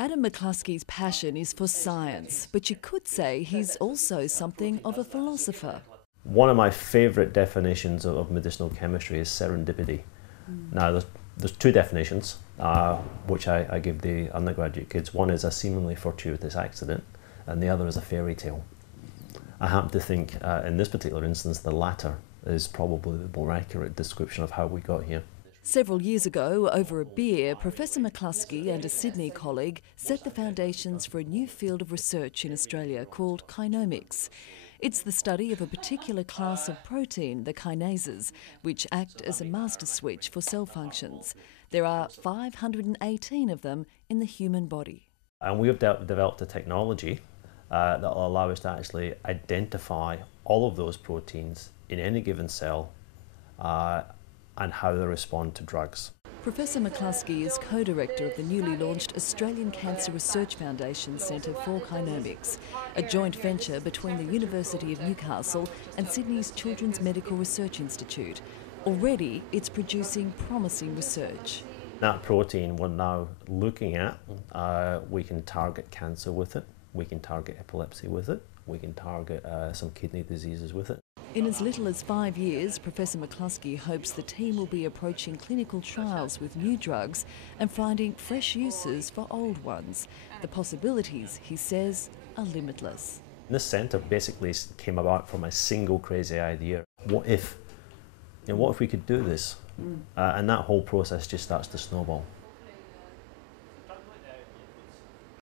Adam McCluskey's passion is for science, but you could say he's also something of a philosopher. One of my favourite definitions of medicinal chemistry is serendipity. Now, there's two definitions which I give the undergraduate kids. One is a seemingly fortuitous accident, and the other is a fairy tale. I happen to think, in this particular instance, the latter is probably the more accurate description of how we got here. Several years ago, over a beer, Professor McCluskey and a Sydney colleague set the foundations for a new field of research in Australia called kinomics. It's the study of a particular class of protein, the kinases, which act as a master switch for cell functions. There are 518 of them in the human body. And we have developed a technology that will allow us to actually identify all of those proteins in any given cell and how they respond to drugs. Professor McCluskey is co-director of the newly launched Australian Cancer Research Foundation Centre for Kinomics, a joint venture between the University of Newcastle and Sydney's Children's Medical Research Institute. Already, it's producing promising research. That protein we're now looking at, we can target cancer with it, we can target epilepsy with it, we can target some kidney diseases with it. In as little as 5 years, Professor McCluskey hopes the team will be approaching clinical trials with new drugs and finding fresh uses for old ones. The possibilities, he says, are limitless. This centre basically came about from a single crazy idea. What if we could do this? And that whole process just starts to snowball.